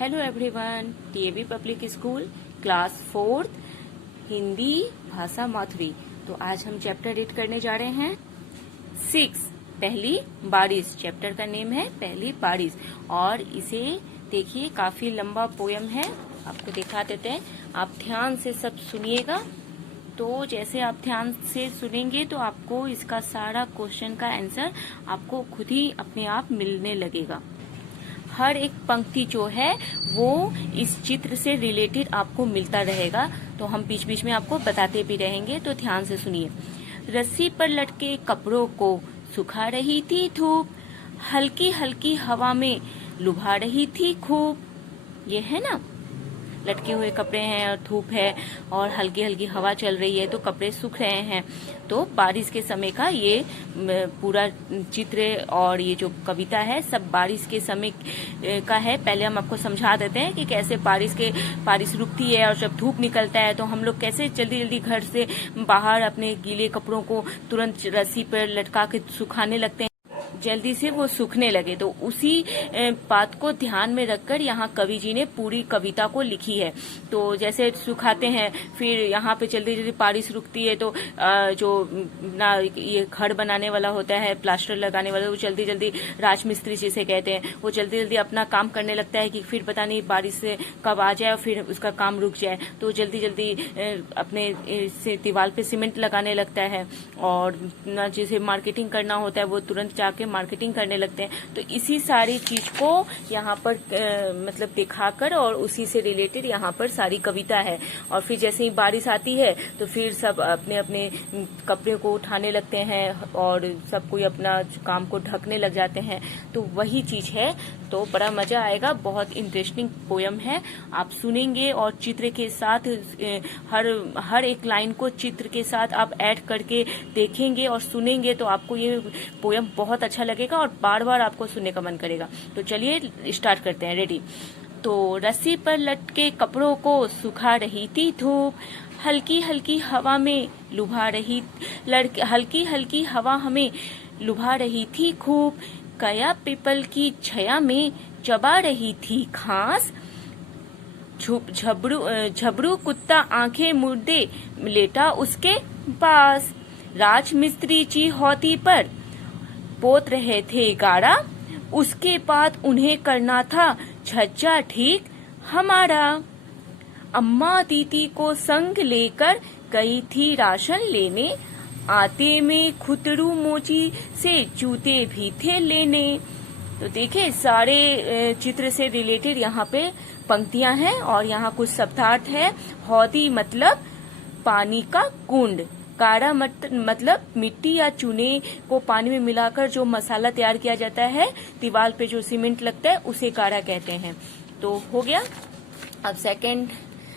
Hello everyone, TAV public school class 4th Hindi भाषा माथुरी। तो आज हम चैप्टर रीड करने जा रहे हैं 6 पहली बारिश। चैप्टर का नेम है पहली बारिश और इसे देखिए काफी लंबा पोयम है। आपको दिखा देते हैं, आप ध्यान से सब सुनिएगा। तो जैसे आप ध्यान से सुनेंगे तो आपको इसका सारा क्वेश्चन का आंसर आपको खुद ही अपने आप मिलने लगेगा। हर एक पंक्ति जो है वो इस चित्र से रिलेटेड आपको मिलता रहेगा, तो हम बीच बीच में आपको बताते भी रहेंगे, तो ध्यान से सुनिए। रस्सी पर लटके कपड़ों को सुखा रही थी धूप, हल्की हल्की हवा में लुभा रही थी खूब। ये है ना, लटके हुए कपड़े हैं और धूप है और हल्की हल्की हवा चल रही है, तो कपड़े सूख रहे हैं। तो बारिश के समय का ये पूरा चित्र और ये जो कविता है सब बारिश के समय का है। पहले हम आपको समझा देते हैं कि कैसे बारिश रुकती है और जब धूप निकलता है तो हम लोग कैसे जल्दी जल्दी घर से बाहर अपने गीले कपड़ों को तुरंत रस्सी पर लटका के सुखाने लगते हैं, जल्दी से वो सूखने लगे। तो उसी बात को ध्यान में रखकर यहाँ कवि जी ने पूरी कविता को लिखी है। तो जैसे सुखाते हैं, फिर यहाँ पे जल्दी जल्दी बारिश रुकती है तो जो ना ये घर बनाने वाला होता है, प्लास्टर लगाने वाला, वो जल्दी जल्दी राजमिस्त्री जिसे कहते हैं, वो जल्दी जल्दी अपना काम करने लगता है कि फिर पता नहीं बारिश से कब आ जाए और फिर उसका काम रुक जाए। तो जल्दी जल्दी अपने से दीवार पे सीमेंट लगाने लगता है और ना जिसे मार्केटिंग करना होता है वो तुरंत जाके मार्केटिंग करने लगते हैं। तो इसी सारी चीज को यहाँ पर मतलब दिखाकर और उसी से रिलेटेड यहाँ पर सारी कविता है। और फिर जैसे ही बारिश आती है तो फिर सब अपने अपने कपड़े को उठाने लगते हैं और सब कोई अपना काम को ढकने लग जाते हैं। तो वही चीज है, तो बड़ा मजा आएगा। बहुत इंटरेस्टिंग पोयम है, आप सुनेंगे और चित्र के साथ हर एक लाइन को चित्र के साथ आप ऐड करके देखेंगे और सुनेंगे तो आपको ये पोयम बहुत अच्छा लगेगा और बार बार आपको सुनने का मन करेगा। तो चलिए स्टार्ट करते हैं। रेडी। तो रस्सी पर लटके कपड़ों को सुखा रही थी धूप, हल्की हल्की हवा में लुभा रही हल्की हल्की हवा हमें लुभा रही थी खूब, कया पीपल की छाया में चबा रही थी घास, झबरू कुत्ता आंखें मुर्दे लेटा उसके पास, राजमिस्त्री जी हौदी पर पोत रहे थे गाड़ा, उसके बाद उन्हें करना था छज्जा ठीक हमारा, अम्मा दीदी को संग लेकर गई थी राशन लेने, आते में खुतरू मोची से जूते भी थे लेने। तो देखिए सारे चित्र से रिलेटेड यहाँ पे पंक्तियां हैं और यहाँ कुछ शब्दार्थ है। हौदी मतलब पानी का कुंड, काढ़ा मतलब मिट्टी या चूने को पानी में मिलाकर जो मसाला तैयार किया जाता है, दीवार पे जो सीमेंट लगता है उसे काढ़ा कहते हैं। तो हो गया। अब सेकंड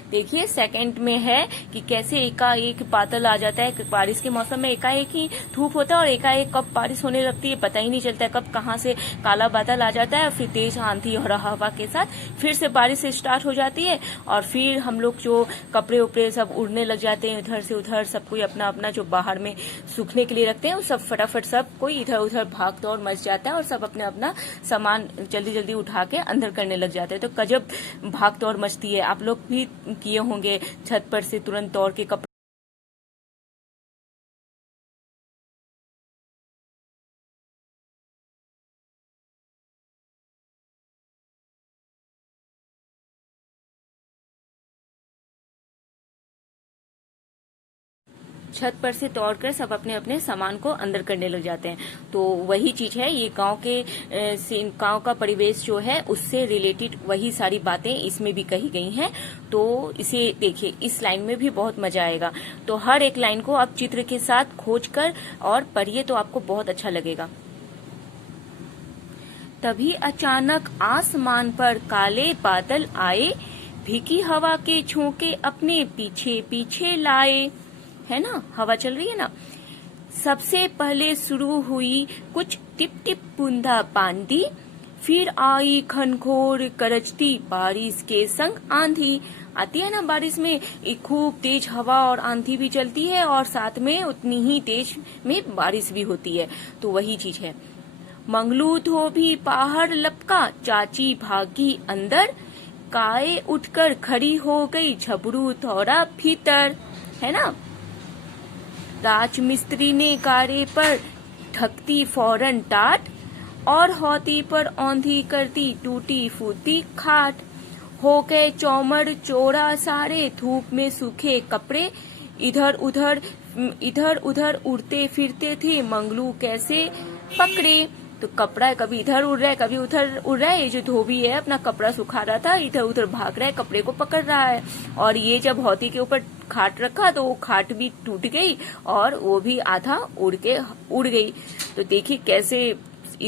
देखिए, सेकंड में है कि कैसे एकाएक बादल आ जाता है। बारिश के मौसम में एकाएक ही धूप होता है और एकाएक कब बारिश होने लगती है पता ही नहीं चलता है, कब कहाँ से काला बादल आ जाता है और फिर तेज आंधी और हवा के साथ फिर से बारिश स्टार्ट हो जाती है और फिर हम लोग जो कपड़े उपड़े सब उड़ने लग जाते हैं इधर से उधर, सब कोई अपना अपना जो बाहर में सूखने के लिए रखते हैं वो सब फटाफट सब कोई इधर उधर भाग दौड़ मच जाता है और सब अपना अपना सामान जल्दी जल्दी उठा के अंदर करने लग जाते हैं। तो गजब भाग दौड़ मचती है। आप लोग भी किए होंगे, छत पर से तुरंत दौड़ के कपड़े छत पर से दौड़कर सब अपने अपने सामान को अंदर करने लग जाते हैं। तो वही चीज है, ये गांव का परिवेश जो है उससे रिलेटेड वही सारी बातें इसमें भी कही गई हैं। तो इसे देखिए, इस लाइन में भी बहुत मजा आएगा। तो हर एक लाइन को आप चित्र के साथ खोज कर और पढ़िए तो आपको बहुत अच्छा लगेगा। तभी अचानक आसमान पर काले बादल आए, भीगी हवा के झोंके अपने पीछे पीछे लाए। है ना, हवा चल रही है ना। सबसे पहले शुरू हुई कुछ टिप टिप बूंदा बांदी, फिर आई घनघोर गरजती बारिश के संग आंधी। आती है ना बारिश में खूब तेज हवा और आंधी भी चलती है और साथ में उतनी ही तेज में बारिश भी होती है। तो वही चीज है। मंगलू धोबी बाहर लपका, चाची भागी अंदर, काए उठकर खड़ी हो गई, झबरू दौड़ा भीतर, है ना। राजमिस्त्री ने गारे पर ठकती फौरन टाट, और हौती पर औंधी करती टूटी फूटी खाट। हो गए चौमर चोरा सारे, धूप में सूखे कपड़े, इधर उधर उड़ते फिरते थे, मंगलू कैसे पकड़े। तो कपड़ा कभी इधर उड़ रहा है कभी उधर उड़ रहा है। ये जो धोबी है अपना कपड़ा सुखा रहा था, इधर उधर भाग रहा है, कपड़े को पकड़ रहा है। और ये जब हौती के ऊपर खाट रखा तो वो खाट भी टूट गई और वो भी आधा उड़ गई। तो देखिए कैसे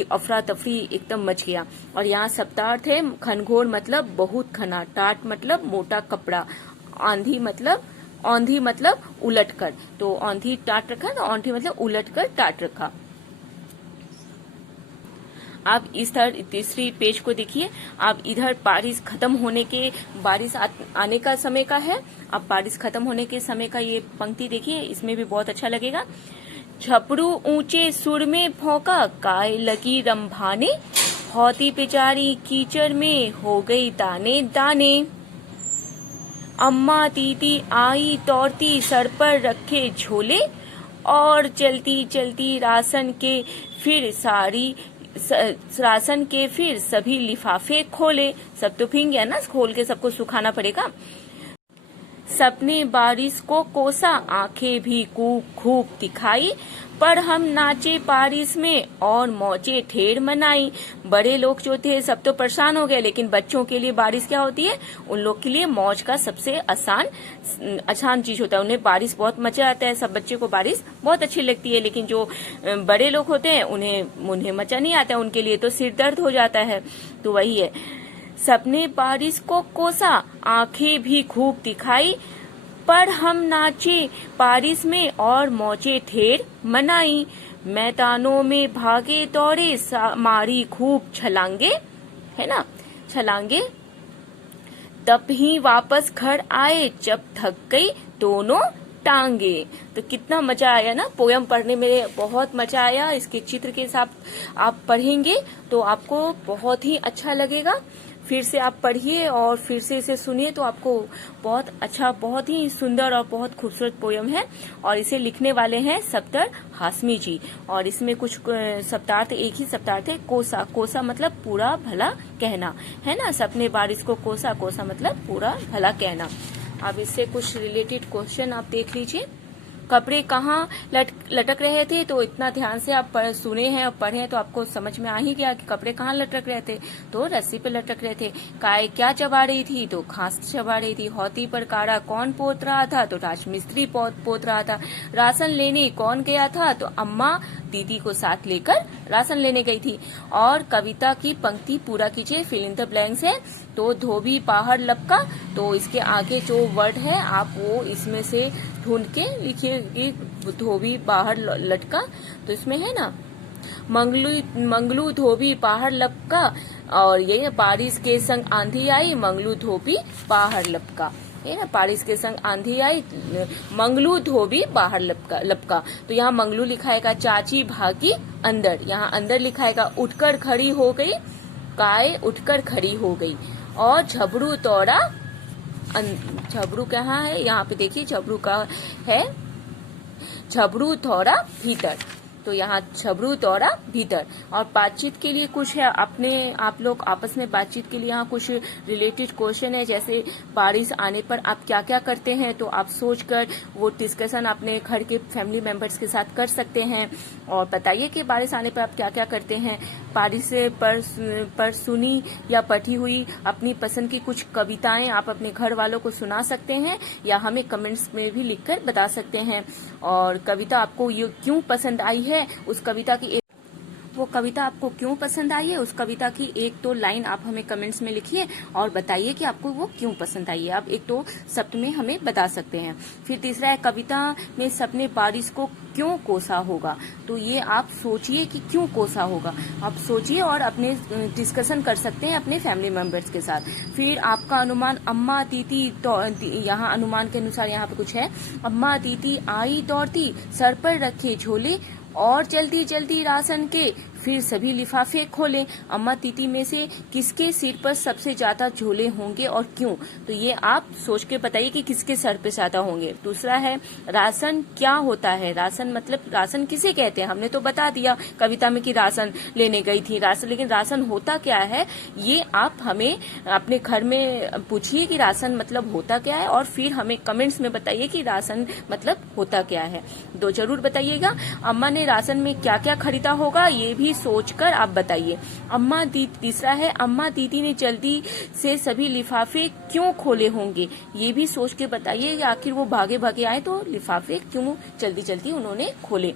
अफरा तफरी एकदम मच गया। और यहाँ शब्दार्थ है, घनघोर मतलब बहुत घना, टाट मतलब मोटा कपड़ा, औंधी मतलब उलट कर। तो औंधी टाट रखा, तो औंधी मतलब उलट कर टाट रखा। आप इस तीसरी पेज को देखिए। आप इधर बारिश खत्म होने के, बारिश आने का समय का है। आप बारिश खत्म होने के समय का ये पंक्ति देखिए, इसमें भी बहुत अच्छा लगेगा। झपरू ऊंचे सुर में भौंका, काय लगी रंभाने, हौती बेचारी कीचड़ में हो गई दाने दाने। अम्मा दीदी आई दौड़ती, सर पर रखे झोले, और चलती चलती राशन के फिर सभी लिफाफे खोले। सब तो भीग गया ना, खोल के सबको सुखाना पड़ेगा। सबने बारिश को कोसा, आंखें भी खूब दिखाई, पर हम नाचे बारिश में और मौजे ढेर मनाई। बड़े लोग जो थे सब तो परेशान हो गए, लेकिन बच्चों के लिए बारिश क्या होती है, उन लोग के लिए मौज का सबसे आसान चीज होता है। उन्हें बारिश बहुत मजा आता है, सब बच्चे को बारिश बहुत अच्छी लगती है। लेकिन जो बड़े लोग होते हैं उन्हें मजा नहीं आता, उनके लिए तो सिर दर्द हो जाता है। तो वही है, सबने बारिश को कोसा, आंखें भी खूब दिखाई, पर हम नाचे बारिश में और मौजे ढेर मनाई। मैदानों में भागे दौड़े, मारी खूब छलांगे, है ना, छलांगे। तब ही वापस घर आए, जब थक गई दोनों टांगे। तो कितना मजा आया ना, पोयम पढ़ने में बहुत मजा आया। इसके चित्र के साथ आप पढ़ेंगे तो आपको बहुत ही अच्छा लगेगा। फिर से आप पढ़िए और फिर से इसे सुनिए, तो आपको बहुत अच्छा, बहुत ही सुंदर और बहुत खूबसूरत पोयम है। और इसे लिखने वाले हैं सफदर हाशमी जी। और इसमें कुछ शब्दार्थ, एक ही शब्दार्थ है, कोसा। कोसा मतलब पूरा भला कहना, है ना। सबने बारिश को कोसा, कोसा मतलब पूरा भला कहना। अब इससे कुछ रिलेटेड क्वेश्चन आप देख लीजिए। कपड़े कहाँ लटक रहे थे, तो इतना ध्यान से आप सुने हैं और पढ़े हैं तो आपको समझ में आ ही गया कि कपड़े कहाँ लटक रहे थे, तो रस्सी पे लटक रहे थे। काय क्या चबा रही थी, तो घास चबा रही थी। हौती पर कारा कौन पोत रहा था, तो राजमिस्त्री पोत रहा था। राशन लेने कौन गया था, तो अम्मा दीदी को साथ लेकर राशन लेने गई थी। और कविता की पंक्ति पूरा कीजिए, फिल इन द ब्लैंक्स है। तो धोबी बाहर लपका, तो इसके आगे जो वर्ड है आप वो इसमें से ढूंढ के लिखिए कि धोबी बाहर लटका। तो इसमें है ना, मंगलू धोबी बाहर लपका, और ये बारिश के संग आंधी आई, मंगलू धोबी बाहर लपका, है ना। बारिश के संग आंधी आई, मंगलू धोबी बाहर लपका। तो यहाँ मंगलू लिखाएगा, चाची भागी अंदर, यहाँ अंदर लिखाएगा। उठकर खड़ी हो गई, काय उठकर खड़ी हो गई। और झबरू दौड़ा, झबरू कहाँ है, यहाँ पे देखिए झबरू का है, झबरू दौड़ा भीतर। तो यहाँ झबरू दौड़ा भीतर। और बातचीत के लिए कुछ है, आप लोग आपस में बातचीत के लिए यहाँ कुछ रिलेटेड क्वेश्चन है, जैसे बारिश आने पर आप क्या क्या करते हैं, तो आप सोचकर वो डिस्कशन अपने घर के फैमिली मेंबर्स के साथ कर सकते हैं। और बताइए कि बारिश आने पर आप क्या क्या करते हैं। बारिश पर सुनी या पढ़ी हुई अपनी पसंद की कुछ कविताएं आप अपने घर वालों को सुना सकते हैं, या हमें कमेंट्स में भी लिखकर बता सकते हैं। और कविता आपको ये क्यों पसंद आई है, उस कविता की वो कविता आपको क्यों पसंद आई है, उस कविता की एक दो लाइन आप हमें कमेंट्स में लिखिए और बताइए कि आपको वो क्यों पसंद आई है। आप एक दो शब्द में हमें बता सकते हैं। फिर तीसरा है, कविता में सबने बारिश को क्यों कोसा होगा, तो ये आप सोचिए कि क्यों कोसा होगा, आप सोचिए और अपने डिस्कशन कर सकते हैं अपने फैमिली मेंबर्स के साथ। फिर आपका अनुमान, अम्मा दीदी, तो यहाँ अनुमान के अनुसार यहाँ पे कुछ है, अम्मा दीदी आई दौड़ती, सर पर रखे झोले, और जल्दी जल्दी राशन के फिर सभी लिफाफे खोलें। अम्मा तीती में से किसके सिर पर सबसे ज्यादा झोले होंगे और क्यों? तो ये आप सोच के बताइए कि किसके सर पे ज्यादा होंगे। दूसरा है राशन क्या होता है? राशन मतलब राशन किसे कहते हैं? हमने तो बता दिया कविता में कि राशन लेने गई थी राशन, लेकिन राशन होता क्या है ये आप हमें अपने घर में पूछिए कि राशन मतलब होता क्या है, और फिर हमें कमेंट्स में बताइए कि राशन मतलब होता क्या है। तो जरूर बताइएगा। अम्मा ने राशन में क्या क्या खरीदा होगा ये भी सोचकर आप बताइए। तीसरा है अम्मा दीदी ने जल्दी से सभी लिफाफे क्यों खोले होंगे, ये भी सोच के बताइए। आखिर वो भागे भागे आए तो लिफाफे क्यों जल्दी जल्दी उन्होंने खोले।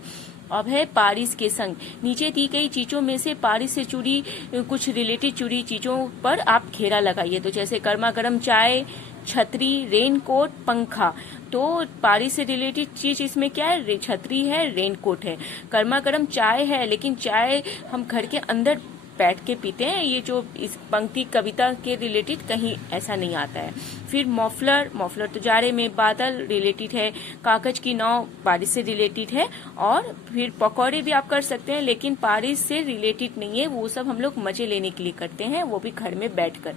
अब है पारिस के संग। नीचे दी गई चीजों में से पारिस से जुड़ी कुछ रिलेटेड जुड़ी चीजों पर आप घेरा लगाइए। तो जैसे गर्मा गर्म चाय, छतरी, रेनकोट, पंखा। तो पारिस से रिलेटेड चीज इसमें क्या है? छतरी है, रेनकोट है। गर्मा गर्म चाय है, लेकिन चाय हम घर के अंदर बैठ के पीते हैं, ये जो इस पंक्ति कविता के रिलेटेड कहीं ऐसा नहीं आता है। फिर मफलर तो जाड़े में, बादल रिलेटेड है, कागज की नाव पारिस से रिलेटेड है, और फिर पकौड़े भी आप कर सकते हैं लेकिन पारिस से रिलेटेड नहीं है, वो सब हम लोग मजे लेने के लिए करते हैं, वो भी घर में बैठकर।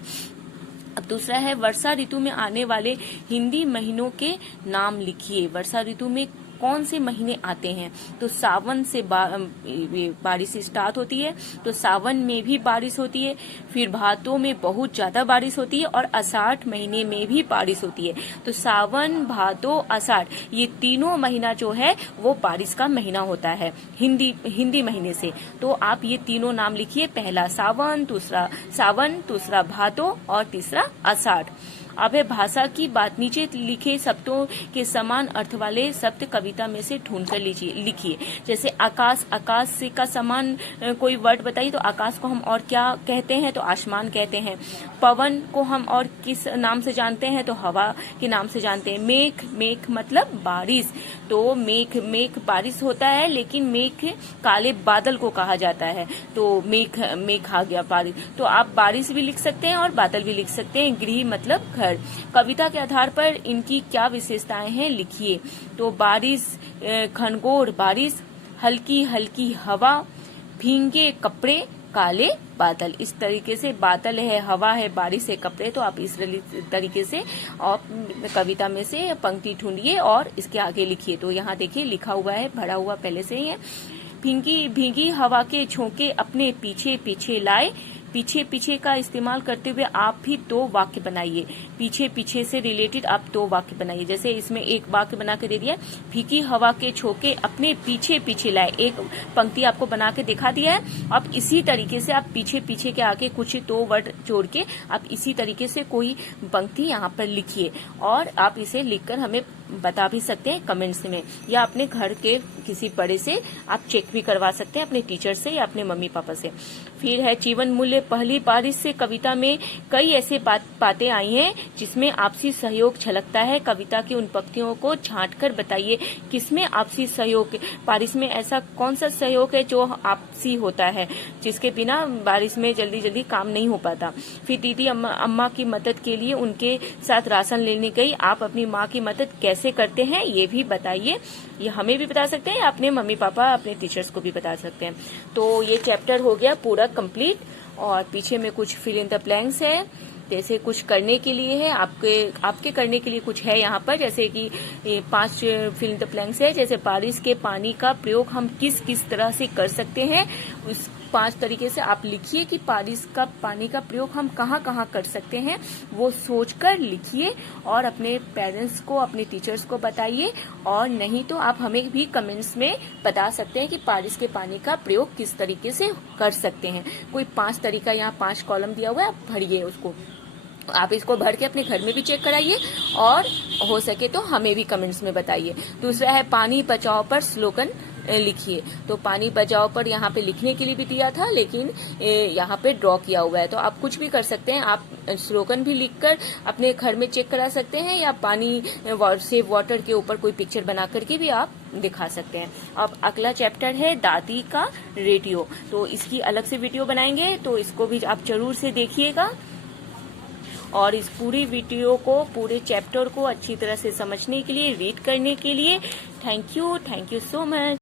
अब दूसरा है वर्षा ऋतु में आने वाले हिंदी महीनों के नाम लिखिए। वर्षा ऋतु में कौन से महीने आते हैं? तो सावन से बारिश स्टार्ट होती है, तो सावन में भी बारिश होती है। फिर भादों में बहुत ज्यादा बारिश होती है, और आषाढ़ महीने में भी बारिश होती है। तो सावन, भादो, आषाढ़, ये तीनों महीना जो है वो बारिश का महीना होता है हिंदी महीने से। तो आप ये तीनों नाम लिखिए, पहला सावन, दूसरा भादो और तीसरा आषाढ़। अब है भाषा की बात। नीचे लिखे शब्दों के समान अर्थ वाले शब्द कविता में से ढूंढकर लिखिए। जैसे आकाश, आकाश से का समान कोई वर्ड बताइए। तो आकाश को हम और क्या कहते हैं? तो आसमान कहते हैं। पवन को हम और किस नाम से जानते हैं? तो हवा के नाम से जानते हैं। मेघ मतलब बारिश। तो मेघ बारिश होता है, लेकिन मेघ काले बादल को कहा जाता है। तो मेघ आ गया बारिश। तो आप बारिश भी लिख सकते हैं और बादल भी लिख सकते हैं। गृह मतलब घर। कविता के आधार पर इनकी क्या विशेषताएं हैं लिखिए। तो बारिश, घनघोर बारिश, हल्की हल्की हवा, भींगे कपड़े, काले बादल। इस तरीके से बादल है, हवा है, बारिश है, कपड़े। तो आप इस तरीके से आप कविता में से पंक्ति ढूंढिए और इसके आगे लिखिए। तो यहाँ देखिए लिखा हुआ है, भरा हुआ पहले से ही है। भीगी हवा के झोंके अपने पीछे पीछे लाए। पीछे का इस्तेमाल करते हुए आप भी 2 वाक्य बनाइए। पीछे से रिलेटेड आप 2 वाक्य बनाइए। जैसे इसमें एक वाक्य बना के दे दिया, भीगी हवा के झोंके अपने पीछे लाए। एक पंक्ति आपको बना के दिखा दिया है। अब इसी तरीके से आप पीछे के आगे कुछ 2 वर्ड जोड़ के आप इसी तरीके से कोई पंक्ति यहाँ पर लिखिए, और आप इसे लिखकर हमें बता भी सकते हैं कमेंट्स में, या अपने घर के किसी बड़े से आप चेक भी करवा सकते हैं, अपने टीचर से या अपने मम्मी पापा से। फिर है जीवन मूल्य। पहली बारिश से कविता में कई ऐसे बातें आई हैं जिसमें आपसी सहयोग झलकता है। कविता की उन पंक्तियों को छांट कर बताइए किसमें आपसी सहयोग, बारिश में ऐसा कौन सा सहयोग है जो आपसी होता है, जिसके बिना बारिश में जल्दी काम नहीं हो पाता। फिर दीदी अम्मा की मदद के लिए उनके साथ राशन लेने गई। आप अपनी माँ की मदद कैसे करते हैं ये भी बताइए। ये हमें भी बता सकते हैं, अपने मम्मी पापा, अपने टीचर्स को भी बता सकते हैं। तो ये चैप्टर हो गया पूरा कंप्लीट, और पीछे में कुछ फिल इन द ब्लैंक्स है, जैसे कुछ करने के लिए है, आपके करने के लिए कुछ है यहाँ पर। जैसे कि 5 फिल इन द ब्लैंक्स है। जैसे बारिश के पानी का प्रयोग हम किस तरह से कर सकते हैं, उस 5 तरीके से आप लिखिए कि बारिश का पानी का प्रयोग हम कहाँ कर सकते हैं, वो सोचकर लिखिए और अपने पेरेंट्स को, अपने टीचर्स को बताइए। और नहीं तो आप हमें भी कमेंट्स में बता सकते हैं कि बारिश के पानी का प्रयोग किस तरीके से कर सकते हैं। कोई 5 तरीका, यहाँ 5 कॉलम दिया हुआ है, आप भरिए उसको। आप इसको भर के अपने घर में भी चेक कराइए, और हो सके तो हमें भी कमेंट्स में बताइए। दूसरा है पानी बचाओ पर स्लोगन लिखिए। तो पानी बचाओ पर यहाँ पे लिखने के लिए भी दिया था, लेकिन यहाँ पे ड्रॉ किया हुआ है। तो आप कुछ भी कर सकते हैं, आप स्लोगन भी लिखकर अपने घर में चेक करा सकते हैं, या पानी सेव वाटर के ऊपर कोई पिक्चर बना करके भी आप दिखा सकते हैं। अब अगला चैप्टर है दादी का रेडियो। तो इसकी अलग से वीडियो बनाएंगे, तो इसको भी आप जरूर से देखिएगा। और इस पूरी वीडियो को, पूरे चैप्टर को अच्छी तरह से समझने के लिए, रीड करने के लिए थैंक यू सो मच।